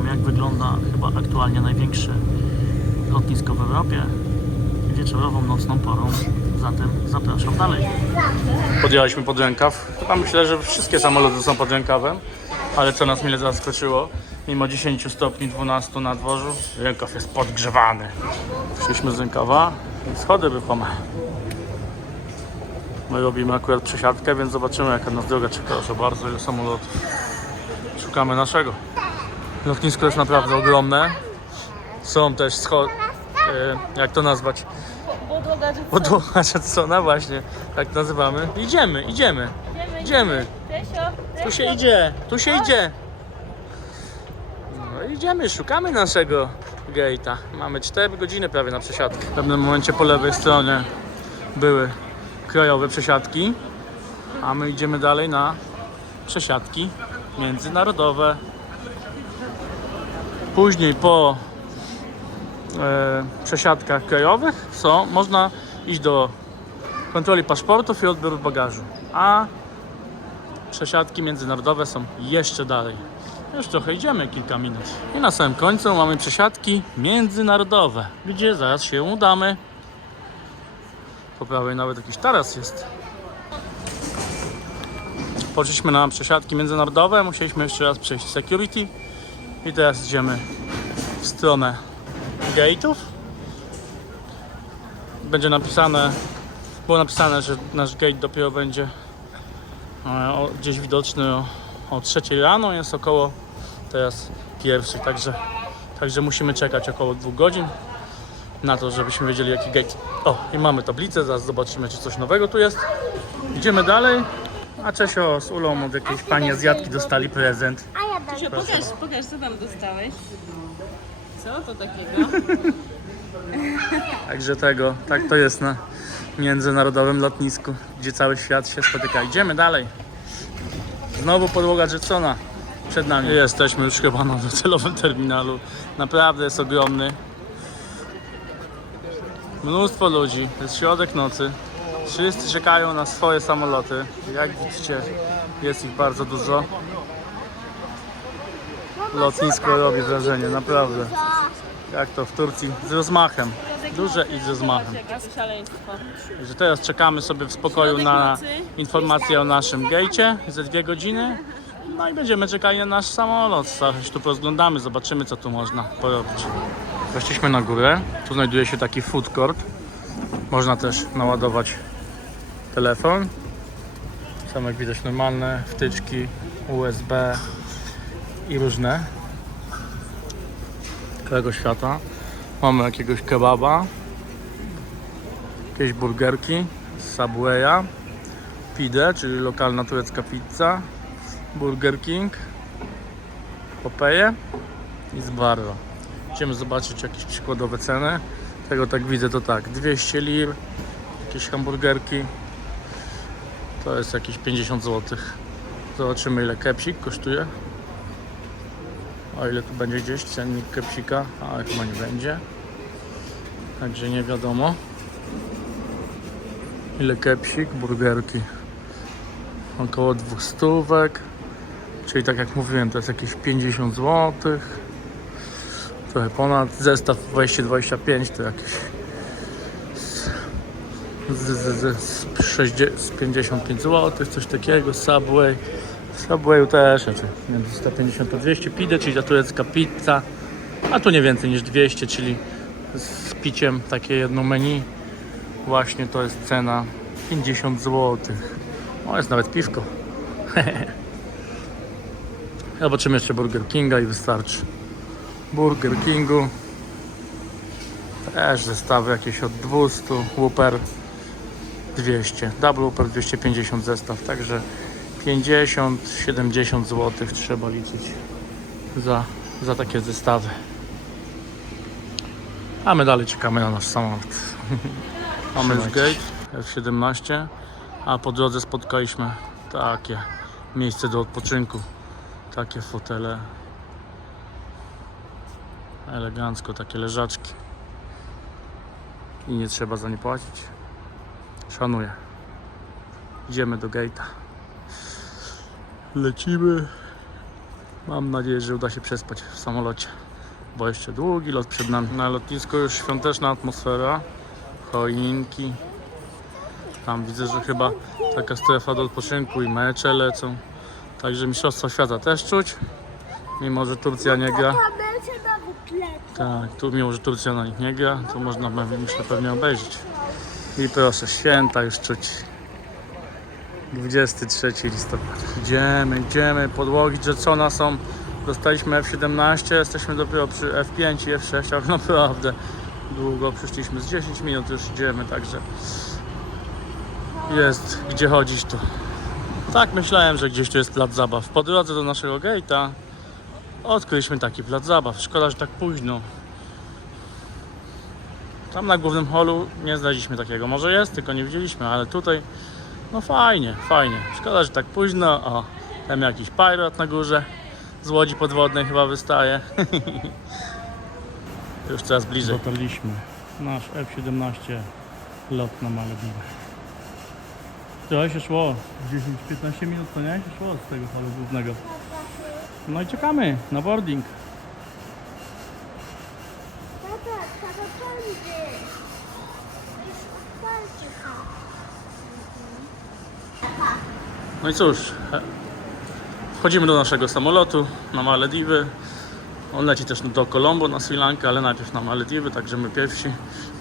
wygląda chyba aktualnie największe lotnisko w Europie wieczorową, nocną porą. Zatem zapraszam dalej. Podjęliśmy pod rękaw. Chyba myślę, że wszystkie samoloty są pod rękawem, ale co nas mile zaskoczyło, mimo 10 stopni 12 na dworzu, rękaw jest podgrzewany. Wyszliśmy z rękawa i schody ruchome. My robimy akurat przesiadkę, więc zobaczymy jaka nas droga czeka. Proszę bardzo, ile samolotów. Szukamy naszego. Lotnisko jest naprawdę ogromne. Są też schody, jak to nazwać? Podłoga rzucona. Podłoga Jetsona właśnie, tak nazywamy. Idziemy, idziemy, idziemy. Tu się idzie, tu się idzie. No idziemy, szukamy naszego gate'a. Mamy 4 godziny prawie na przesiadkę. W pewnym momencie po lewej stronie były krajowe przesiadki, a my idziemy dalej na przesiadki międzynarodowe. Później po e, przesiadkach krajowych są, można iść do kontroli paszportów i odbioru bagażu. A przesiadki międzynarodowe są jeszcze dalej. Już trochę idziemy, kilka minut. I na samym końcu mamy przesiadki międzynarodowe, gdzie zaraz się udamy. Po prawej nawet jakiś taras jest. Poszliśmy na przesiadki międzynarodowe, musieliśmy jeszcze raz przejść security i teraz idziemy w stronę gate'ów. Będzie napisane, było napisane, że nasz gate dopiero będzie e, gdzieś widoczny o, o trzeciej rano, jest około teraz pierwszy, także, także musimy czekać około dwóch godzin na to, żebyśmy wiedzieli jaki gate. O, i mamy tablicę, zaraz zobaczymy czy coś nowego tu jest. Idziemy dalej, a Czesio z Ulą od jakiejś pani Azjatki dostali prezent. Tesio, pokaż, pokaż, co tam dostałeś. Co to takiego? Także tego, tak to jest na międzynarodowym lotnisku, gdzie cały świat się spotyka. Idziemy dalej. Znowu podłoga Jetsona przed nami. Jesteśmy już chyba na docelowym terminalu. Naprawdę jest ogromny. Mnóstwo ludzi, jest środek nocy. Wszyscy czekają na swoje samoloty. Jak widzicie, jest ich bardzo dużo. Lotnisko robi wrażenie, naprawdę. Jak to w Turcji, z rozmachem. Duże i z rozmachem. Że teraz czekamy sobie w spokoju na informację o naszym gejcie ze dwie godziny. No i będziemy czekali na nasz samolot. Się tu rozglądamy, zobaczymy co tu można porobić. Weszliśmy na górę. Tu znajduje się taki food court. Można też naładować telefon. Są jak widać normalne wtyczki USB i różne. Całego świata. Mamy jakiegoś kebaba, jakieś burgerki z Subwaya, Pide, czyli lokalna turecka pizza, Burger King, Popeye i Sbarro. Idziemy zobaczyć jakieś przykładowe ceny. Tego tak widzę to tak, 200 lir, jakieś hamburgerki, to jest jakieś 50 zł. Zobaczymy ile kepsik kosztuje. O ile tu będzie gdzieś cennik kepsika, a chyba nie będzie. Także nie wiadomo. Ile kepsik, burgerki. Około 200 stówek. Czyli tak jak mówiłem, to jest jakieś 50 zł. Trochę ponad. Zestaw 225 to jakieś z, z, z, z, 60 z 55 zł, coś takiego. Subway. Subwayu też, znaczy między 150 a 200 pide, czyli ta turecka pizza. A tu nie więcej niż 200, czyli z piciem takie jedno menu. Właśnie to jest cena 50 zł. O, jest nawet piwko. Zobaczymy jeszcze Burger Kinga i wystarczy. Burger Kingu. Też zestawy jakieś od 200. Whopper 200. Double Whopper 250 zestaw. Także 50-70 zł trzeba liczyć za, za takie zestawy. A my dalej czekamy na nasz samolot. Mamy gate F17, a po drodze spotkaliśmy takie miejsce do odpoczynku. Takie fotele. Elegancko, takie leżaczki. I nie trzeba za nie płacić. Szanuję. Idziemy do gate'a. Lecimy. Mam nadzieję, że uda się przespać w samolocie. bo jeszcze długi lot przed nami. Na lotnisku już świąteczna atmosfera, choinki. Tam widzę, że chyba taka strefa do odpoczynku i mecze lecą. Także Mistrzostwa Świata też czuć, mimo że Turcja nie gra. Tak, tu mimo, że Turcja na nich nie gra, to można myślę pewnie obejrzeć. I proszę, święta już czuć. 23 listopada. Idziemy, idziemy, podłogi Jetsona są. Dostaliśmy F17, jesteśmy dopiero przy F5 i F6, ale naprawdę długo przyszliśmy. Z 10 minut już idziemy, także jest gdzie chodzić to. Tak myślałem, że gdzieś tu jest plac zabaw. Po drodze do naszego gate'a odkryliśmy taki plac zabaw. Szkoda, że tak późno. Tam na głównym holu nie znaleźliśmy takiego. Może jest, tylko nie widzieliśmy, ale tutaj no fajnie, fajnie. Szkoda, że tak późno. O, tam jakiś pilot na górze z łodzi podwodnej chyba wystaje. Już coraz bliżej. Dotarliśmy. Nasz F-17 lot na Malediwach. To się szło 10-15 minut, to nie się szło z tego holu głównego. No i czekamy na boarding. Tata, tata, tędy. Otwarcie. No i cóż, wchodzimy do naszego samolotu na Malediwy. On leci też do Colombo na Sri Lankę, ale najpierw na Malediwy, także my pierwsi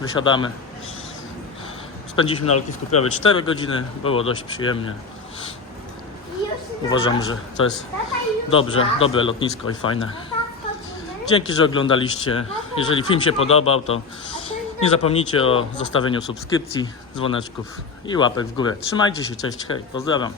wysiadamy. Spędziliśmy na lotnisku prawie 4 godziny, było dość przyjemnie. Uważam, że to jest dobrze, dobre lotnisko i fajne. Dzięki, że oglądaliście. Jeżeli film się podobał, to nie zapomnijcie o zostawieniu subskrypcji, dzwoneczków i łapek w górę. Trzymajcie się, cześć, hej, pozdrawiam.